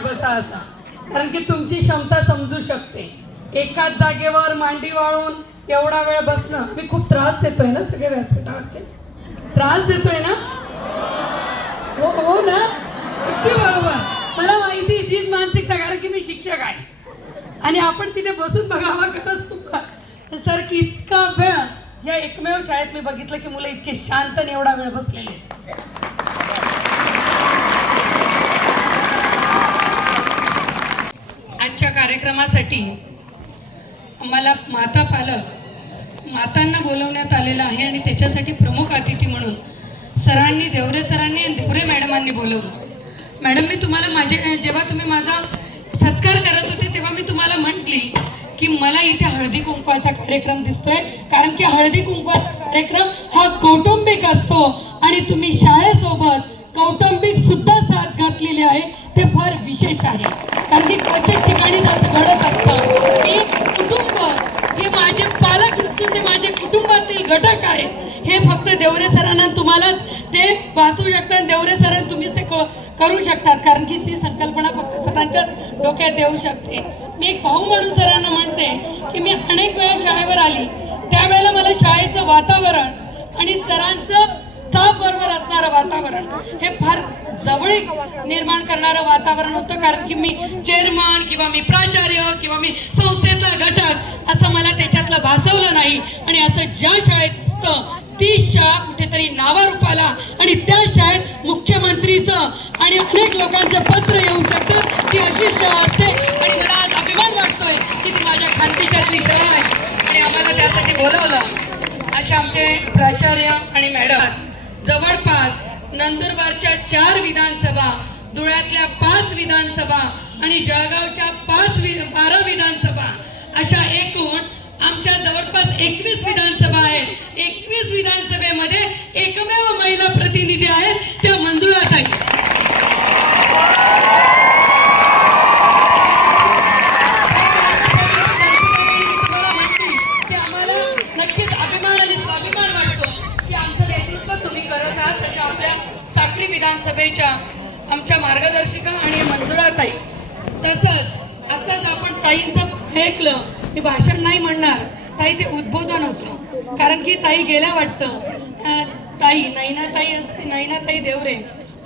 बसा असा. कारण की तुमची क्षमता समजू शकते. एकाच जागेवर मांडी वाळून एवढा वेळ बसणं मी खूप त्रास देतोय ना सगळे व्यासपीठावरचे? त्रास देतोय ना? हो हो ना? अगदी बरोबर. मला माहिती तीच मानसिकता कारण की मी शिक्षक आहे. आणि आपण तिथे बसून बघावा खरंच खूप सर की इतका वेळ या एकमेव शाळेत मी बघितलं की मुलं इतके शांत आणि एवढा वेळ बसलेले आहेत. आजच्या कार्यक्रमासाठी मला माता पालक मातांना बोलवण्यात आलेलं आहे आणि त्याच्यासाठी प्रमुख अतिथी म्हणून सरांनी देवरे सरांनी आणि देवरे मॅडमांनी बोलवलं. मॅडम मी तुम्हाला माझे जेव्हा तुम्ही माझा सत्कार करत होते तेव्हा मी तुम्हाला म्हटली की मला इथे हळदी कुंकवाचा कार्यक्रम दिसतोय कारण की हळदी कुंकवाचा कार्यक्रम हा कौटुंबिक असतो आणि तुम्ही शाळेसोबत कौटुंबिक सुद्धा साथ घातलेली आहे. ते फार विशेष आहे. कारण की क्वचित ठिकाणीच असं घडत असतं की कुटुंब हे माझे पालक नसून ते माझे कुटुंबातील घटक आहेत. हे फक्त देवरे सरांना तुम्हालाच ते भासू शकतात देवरे सरांना तुम्हीच ते क- करू शकतात. कारण की ती संकल्पना फक्त सरांच्याच डोक्यात येऊ शकते. मी एक भाऊ म्हणून सरांना म्हणते की मी अनेक वेळा शाळेवर आली. त्यावेळेला मला शाळेचं वातावरण आणि सरांचं स्टाफ बरोबर असणारं वातावरण हे फार जवळीक निर्माण करणारं वातावरण होतं. कारण की मी चेअरमन किंवा मी प्राचार्य किंवा मी संस्थेतला घटक असं मला त्याच्यातलं भासवलं नाही. आणि असं ज्या शाळेत असतं ती शाळा कुठेतरी नावारूपाला आणि त्या शाळेत मुख्यमंत्रीचं आणि अनेक लोकांचं पत्र येऊ शकतं. ती अशी शाळा असते. आणि मला आज अभिमान वाटतोय की ती माझ्या खानतीच्यातली शाळा आहे. आणि आम्हाला त्यासाठी बोलवलं. असे आमचे प्राचार्य आणि मॅडम. जवळपास नंदुरबारच्या चार विधानसभा धुळ्यातल्या पाच विधानसभा आणि जळगावच्या पाच वि बारा विधानसभा. अशा एकूण आमच्या जवळपास एकवीस विधानसभा आहेत. एकवीस विधानसभेमध्ये एकमेव महिला प्रतिनिधी आहे त्या मंजुळा विधानसभेच्या आमच्या मार्गदर्शिका आणि मंजुळाताई. तसंच आत्ताच आपण ताईंचं ऐकलं मी भाषण नाही म्हणणार. ताई ते उद्बोधन होतं. कारण की ताई गेल्या वाटतं. ताई नैनाताई असते नैनाताई देवरे.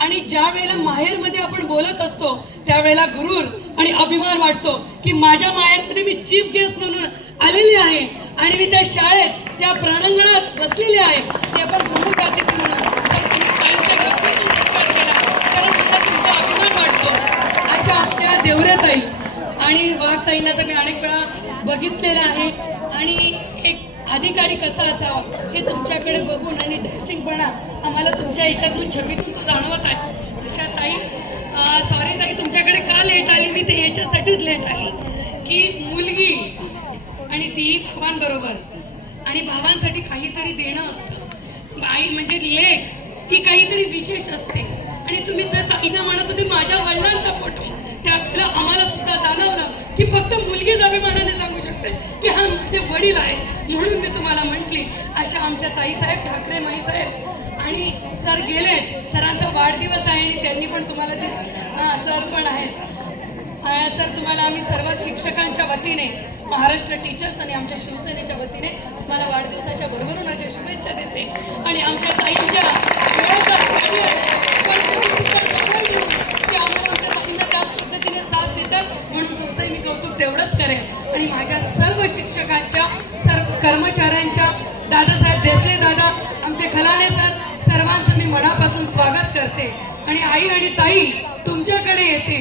आणि ज्या वेळेला माहेरमध्ये आपण बोलत असतो त्यावेळेला गुरुर आणि अभिमान वाटतो की माझ्या माहेरमध्ये मी चीफ गेस्ट म्हणून आलेली आहे आणि मी त्या शाळेत त्या प्रणांगणात बसलेली आहे. ते आपण गुरु अतिथी म्हणून तर तुम्ही ताईंचा गौरव सत्कार केला कारण मला तुमचा अभिमान वाटतो अशा आमच्या देवऱ्याताई आणि वाघताईंना तर मी अनेक वेळा बघितलेलं आहे. आणि एक अधिकारी कसा असावा हे तुमच्याकडे बघून आणि धैर्यशीलपणा आम्हाला तुमच्या ह्याच्यातून छबीतून तो जाणवत आहे. अशा ताई सॉरी ताई तुमच्याकडे का लेट आली? मी ते याच्यासाठीच लेट आली. की मुलगी आणि ती भावांबरोबर. आणि भावांसाठी काहीतरी देणं असतं. आई म्हणजे लेख. ही काहीतरी विशेष असते. आणि तुम्ही तर ताईना म्हणत होते माझ्या वडिलांचा फोटो त्यावेळेला आम्हाला सुद्धा जाणवलं की फक्त मुलगीच अभिमानाने सांगू शकते की हा माझे वडील आहे म्हणून मी तुम्हाला म्हटली अशा आमच्या ताईसाहेब ठाकरे माईसाहेब आणि सर गेले. सरांचा वाढदिवस आहे आणि त्यांनी पण तुम्हाला ते हां सर पण आहेत. सर तुम्हाला आम्ही सर्व शिक्षकांच्या वतीने महाराष्ट्र टीचर्स आणि आमच्या शिवसेनेच्या वतीने तुम्हाला वाढदिवसाच्या भरभरून अशा शुभेच्छा देते. आणि आमच्या ताईंच्या वेळेत तर पाहिजे, पण तुम्ही सुद्धा जवळ येऊन ते आम्हाला आमच्या ताईंना त्याच पद्धतीने साथ देतात. म्हणून तुमचंही मी कौतुक तेवढंच करेन. आणि माझ्या सर्व शिक्षकांच्या सर्व कर्मचाऱ्यांच्या दादासाहेब देसले दादा आमचे खलाने सर सर्वांचं मी मनापासून स्वागत करते. आणि आई आणि ताई तुमच्याकडे येते.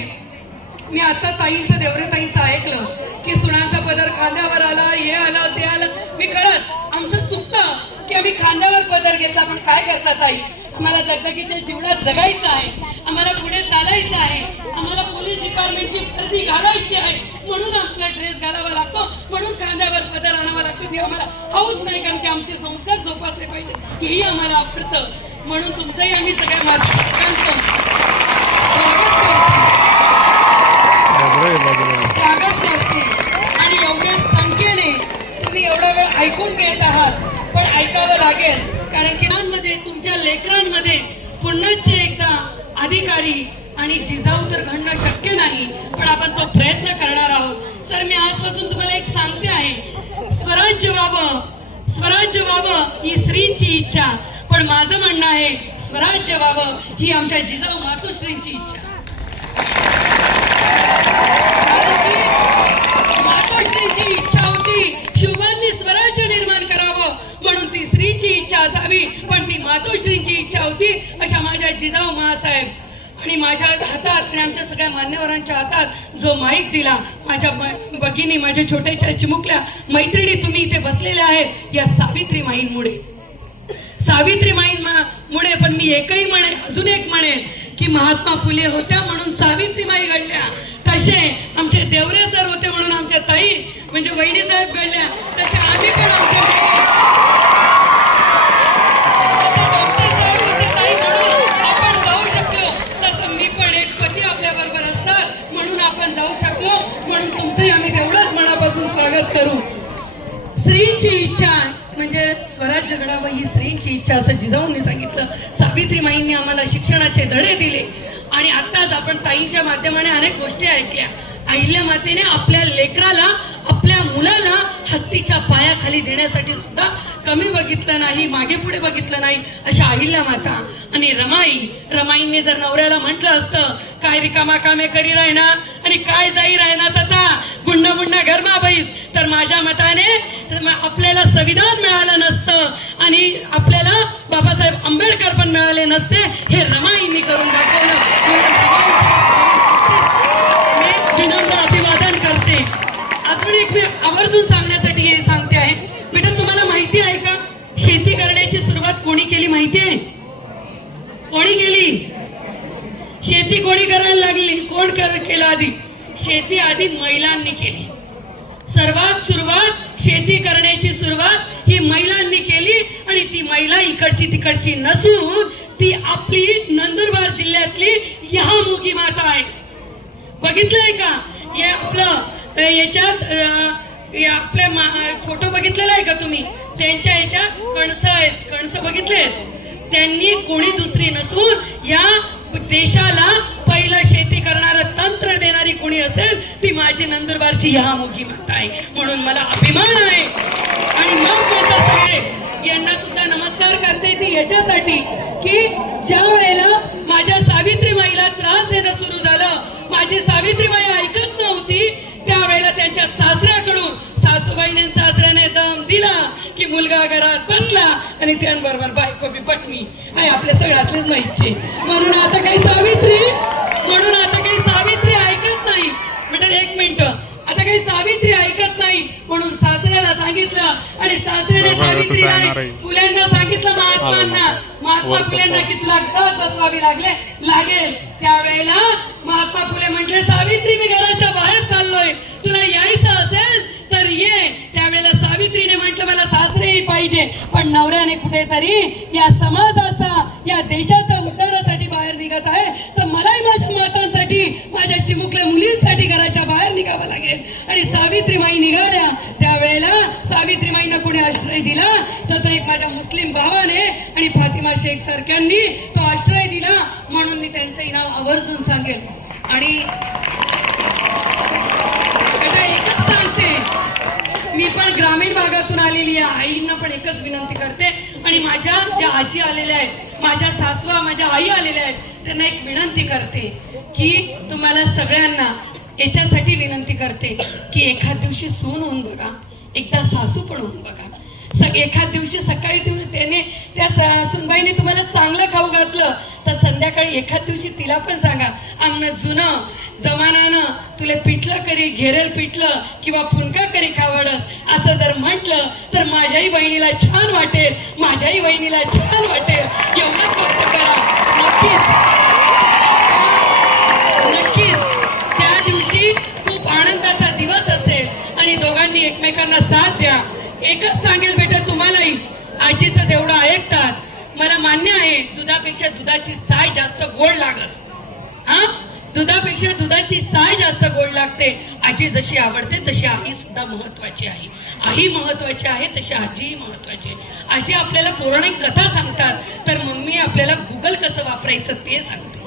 मी आता ताईंचं देवरेताईंचं ऐकलं की सुणांचा पदर खांद्यावर आला हे आलं ते आलं. मी खरंच आमचं चुकतं की आम्ही खांद्यावर पदर घेतला पण काय करता ताई? आम्हाला दगदगीच्या जीवनात जगायचं आहे. आम्हाला पुढे चालायचं आहे. आम्हाला वर्दी घालायची आहे. म्हणून आम्हाला ड्रेस घालावा लागतो. म्हणून खांद्यावर पदर आणावा लागतो. ती आम्हाला हाऊस नाही कारण की आमचे संस्कार जोपासले पाहिजे. हेही आम्हाला आवडतं. म्हणून तुमचंही आम्ही सगळ्या माध्यमांचं स्वागत करतो. स्वागत करते. आणि एवढ्या संख्येने तुम्ही एवढा वेळ ऐकून घेत आहात. पण ऐकावं लागेल. कारण की तुमच्या लेकरांमध्ये पुन्हाच एकदा अधिकारी आणि जिजाऊ तर घडणं शक्य नाही पण आपण तो प्रयत्न करणार आहोत. सर मी आजपासून तुम्हाला एक सांगते आहे. स्वराज्य व्हावं स्वराज्य व्हावं ही स्त्रींची इच्छा. पण माझं म्हणणं आहे स्वराज्य व्हावं ही आमच्या जिजाऊ मातोश्रींची इच्छा. कारण की मातोश्रींची इच्छा होती शिवबांनी स्वराज्य निर्माण करावं म्हणून ती स्त्रीची इच्छा असावी पण ती मातोश्रींची इच्छा होती अशा माझ्या जिजाऊ महासाहेब आणि माझ्या हातात आणि आमच्या सगळ्या मान्यवरांच्या हातात जो माईक दिला माझ्या भगिनी माझ्या छोट्याच्या चिमुकल्या मैत्रिणी तुम्ही इथे बसलेल्या आहेत या सावित्री माईंमुळे. सावित्री मुळे पण मी एकही म्हणे अजून एक म्हणेन की महात्मा फुले होत्या म्हणून सावित्री माई घडल्या. तसे आमचे देवरे सर होते म्हणून आमच्या ताई म्हणजे वहिनी साहेब घडल्या. तसे आम्ही पण आमच्या मागे तुमचंही आम्ही तेवढंच मनापासून स्वागत करू. स्त्रीची इच्छा म्हणजे स्वराज्य घडावं ही स्त्रीची इच्छा असं जिजाऊंनी सांगितलं. सावित्रीमाईंनी आम्हाला शिक्षणाचे धडे दिले. आणि आत्ताच आपण ताईंच्या माध्यमाने अनेक गोष्टी ऐकल्या. अहिल्या मातेने आपल्या लेकराला आपल्या मुलाला हत्तीच्या पायाखाली देण्यासाठी सुद्धा कमी बघितलं नाही मागे पुढे बघितलं नाही अशा अहिल्या माता. आणि रमाई रमाईंनी जर नवऱ्याला म्हटलं असतं काय रिकामा कामे करी राहणार आणि काय जाई राहणार तथा गुंड गुंडा गरमा बैस. तर माझ्या मताने आपल्याला संविधान मिळालं नसतं आणि आपल्याला बाबासाहेब आंबेडकर पण मिळाले नसते हे रमाईंनी करून दाखवलं. मी विनम्र अभिवादन करते. अजून एक मी आवर्जून सांगण्यासाठी शेती करण्याची सुरुवात कोणी केली माहिती आहे? कोणी केली? शेती कोणी करायला लागली? कोण कर केलं आधी? शेती आधी महिलांनी केली. सर्वात सुरुवात शेती करण्याची सुरुवात ही महिलांनी केली आणि ती महिला इकडची तिकडची नसून ती आपली नंदुरबार जिल्ह्यातली यहामुगी माता आहे. बघितलंय का? हे आपलं याच्यात आपल्या फोटो बघितलेला आहे का तुम्ही? त्यांच्या कणसं आहेत कणसं बघितले त्यांनी कोणी दुसरी नसून या देशाला पहिलं शेती करणारं तंत्र देणारी कोणी असेल ती माझी नंदुरबारची यहामुगी माता आहे. म्हणून मला अभिमान आहे. आणि मग नंतर सगळे यांना सुद्धा नमस्कार करते ती याच्यासाठी की ज्या वेळेला माझ्या सावित्रीमाईला त्रास देणं सुरू झालं माझी सावित्रीबाई ऐकत आणि त्यांबरोबर बायको बी पटणी आहे आपले सगळे असलेच माहितचे. म्हणून आता काही सावित्री म्हणून आता काही सावित्री ऐकत नाही. म्हणजे एक मिनिट. आता काही सावित्री ऐकत नाही म्हणून सासऱ्याला सांगितलं आणि सासऱ्याने आहे. फुल्यांना सांगितलं महात्मांना. महात्मा फुलेंना की तुला घरात बसवावी लागले लागेल. त्यावेळेला महात्मा फुले म्हटले सावित्री मी घराच्या बाहेर चाललोय. तुला यायचं पाहिजे. पण नवऱ्याने कुठेतरी या समाजाचा या देशाच्या उद्धारासाठी बाहेर निघत आहे. तर मलाही माझ्या मातांसाठी माझ्या चिमुकल्या मुलींसाठी घराच्या बाहेर निघावं लागेल. आणि सावित्रीबाई निघाल्या. त्यावेळेला सावित्रीबाईंना कोणी आश्रय दिला तर तो एक माझ्या मुस्लिम भावाने आणि फातिमा शेख सारख्यांनी तो आश्रय दिला. म्हणून मी त्यांचं नाव आवर्जून सांगेल. आणि एकच सांगते. मी पण ग्रामीण भागात आलेली आहे आईंना पण एकच विनंती करते. आणि माझ्या ज्या आजी आलेल्या आहेत माझ्या सासवा माझ्या आई आलेल्या आहेत त्यांना एक विनंती करते की तुम्हाला सगळ्यांना याच्यासाठी विनंती करते की एखाद दिवशी सून होऊन बघा एकदा सासू पण होऊन बघा. सग एखाद दिवशी सकाळी तुम्ही त्याने त्या स- सुनबाईने तुम्हाला चांगलं खाऊ घातलं तर संध्याकाळी एखाद दिवशी तिला पण सांगा आमनं जुनं जमानानं तुला पिठलं करी घेरेल पिठलं किंवा फुनका करी खावडस. असं जर म्हटलं तर माझ्याही बहिणीला छान वाटेल माझ्याही बहिणीला छान वाटेल. एवढंच फक्त करा. नक्कीच. नक्कीच. त्या दिवशी खूप आनंदाचा दिवस असेल आणि दोघांनी एकमेकांना साथ द्या. एकच सांगेल बेटा तुम्हालाही आजीचं तेवढं ऐकतात. मला मान्य आहे दुधापेक्षा दुधाची साय जास्त गोड लागस हा? दुधापेक्षा दुधाची साय जास्त गोड लागते. आजी जशी आवडते तशी आई सुद्धा महत्वाची आहे. आई महत्वाची आहे तशी आजीही महत्वाची आहे. आजी आपल्याला पौराणिक कथा सांगतात तर मम्मी आपल्याला गुगल कसं वापरायचं ते सांगते.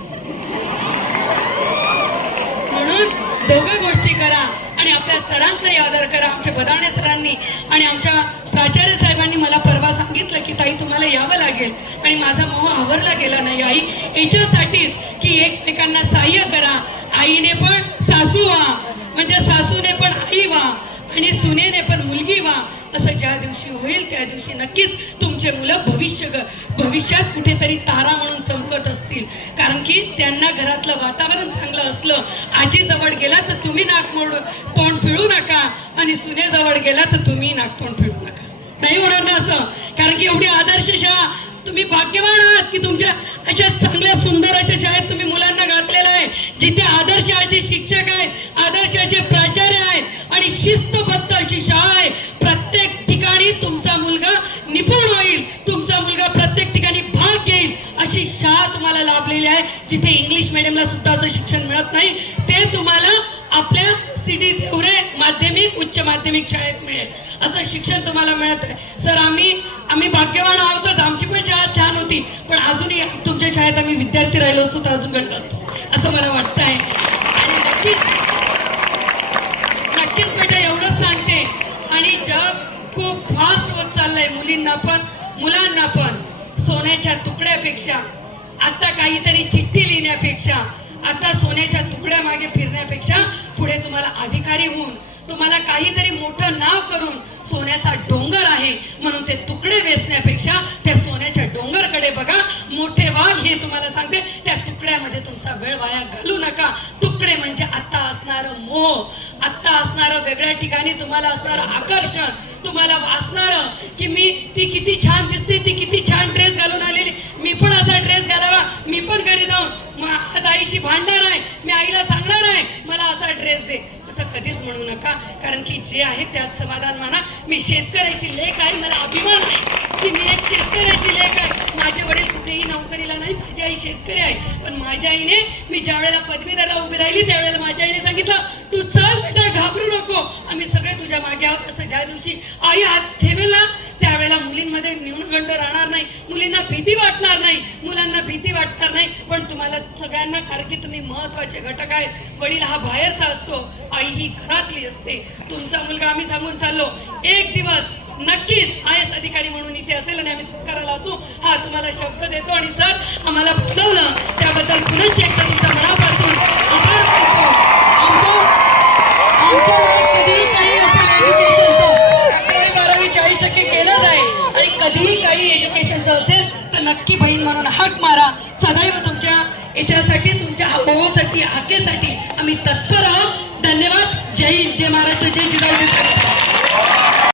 म्हणून दोघं गोष्टी करा. आणि आपल्या सरांचाही आदर करा आमच्या बदाणे सरांनी आणि आमच्या प्राचार्य साहेबांनी मला परवा सांगितलं की ताई तुम्हाला यावं लागेल आणि माझा मोह आवरला गेला नाही आई. याच्यासाठीच की एकमेकांना सहाय्य करा. आईने दिवशी होईल त्या दिवशी नक्कीच तुमचे मुलं भविष्य भविष्यात कुठेतरी तारा म्हणून चमकत असतील. कारण की त्यांना घरातलं वातावरण चांगलं असलं आजीजवळ गेला तर तुम्ही नाकमोड तोंड पिळू नका आणि सुनेजवळ गेला तर तुम्ही नाकतोंड पिळू नका. नाही होणार ना असं? कारण की एवढी आदर्श शाळा तुम्ही भाग्यवान आहात की तुमच्या अशा चांगल्या सुंदर अशा शाळेत तुम्ही मुलांना घातलेलं आहे जिथे आदर्श असे शिक्षक आहेत आदर्श असे प्राचार्य आहेत आणि शिस्तबद्ध अशी शाळा आहे तुम्हाला लाभलेली आहे. जिथे इंग्लिश मिडियमला सुद्धा असं शिक्षण मिळत नाही ते तुम्हाला आपल्या सी डी देवरे माध्यमिक उच्च माध्यमिक शाळेत मिळेल. असं शिक्षण तुम्हाला मिळत आहे. सर आम्ही आम्ही भाग्यवान आहोतच आमची पण शाळा छान होती. पण अजूनही तुमच्या शाळेत आम्ही विद्यार्थी राहिलो असतो तर अजून घडलो असतो. असं मला वाटतं आहे. आणि नक्कीच नक्कीच बेटा एवढंच सांगते. आणि जग खूप फास्ट होत चाललंय. मुलींना पण मुलांना पण. सोन्याच्या तुकड्यापेक्षा आता काहीतरी चिठ्ठी लिहिण्यापेक्षा आता सोन्याच्या तुकड्या मागे फिरण्यापेक्षा पुढे तुम्हाला अधिकारी होऊन तुम्हाला काहीतरी मोठं नाव करून सोन्याचा डोंगर आहे म्हणून ते तुकडे वेचण्यापेक्षा त्या सोन्याच्या डोंगरकडे बघा. मोठे वाघ हे तुम्हाला सांगते त्या तुकड्यामध्ये तुमचा वेळ वाया घालू नका. तुकडे म्हणजे आत्ता असणारं मोह आत्ता असणारं वेगळ्या ठिकाणी तुम्हाला असणारं आकर्षण तुम्हाला वाचणारं की मी ती किती छान दिसते ती किती म्हणू नका. कारण की जे आहे त्यात समाधान माना. मी शेतकऱ्याची लेख आहे मला अभिमान आहे की मी एक शेतकऱ्याची लेख आहे. माझे वडील कुठेही नोकरीला नाही माझी आई शेतकरी आहे. पण माझ्या आईने मी ज्या वेळेला पदवीधरला उभी राहिली त्यावेळेला माझ्या आईने सांगितलं तू चल घाबरू नको. आम्ही सगळे तुझ्या मागे आहोत. असं ज्या दिवशी आई हात ठेवेल ना त्यावेळेला मुलींमध्ये न्यूनगंड राहणार नाही. मुलींना भीती वाटणार नाही. मुलांना भीती वाटणार नाही. पण तुम्हाला सगळ्यांना कारण की तुम्ही महत्त्वाचे घटक आहेत. वडील हा बाहेरचा असतो. आई ही घरातली असते. तुमचा मुलगा आम्ही सांगून चाललो. एक दिवस नक्कीच आय एस अधिकारी म्हणून इथे असेल आणि आम्ही सत्काराला असू. हा तुम्हाला शब्द देतो आणि सर आम्हाला बोलवलं त्याबद्दल पुनश्च एकदा तुमच्या मनापासून आमच्या घरात कधीही काही असेल एज्युकेशनचं अकरावी बारावी चाळीस टक्के केलं जाईल आणि कधीही काही एज्युकेशनचं असेल तर नक्की बहीण म्हणून हाक मारा. सदैव तुमच्या याच्यासाठी तुमच्या भाऊसाठी हाकेसाठी आम्ही तत्पर आहोत. धन्यवाद. जय हिंद. जय महाराष्ट्र. जय सावित्रीबाई.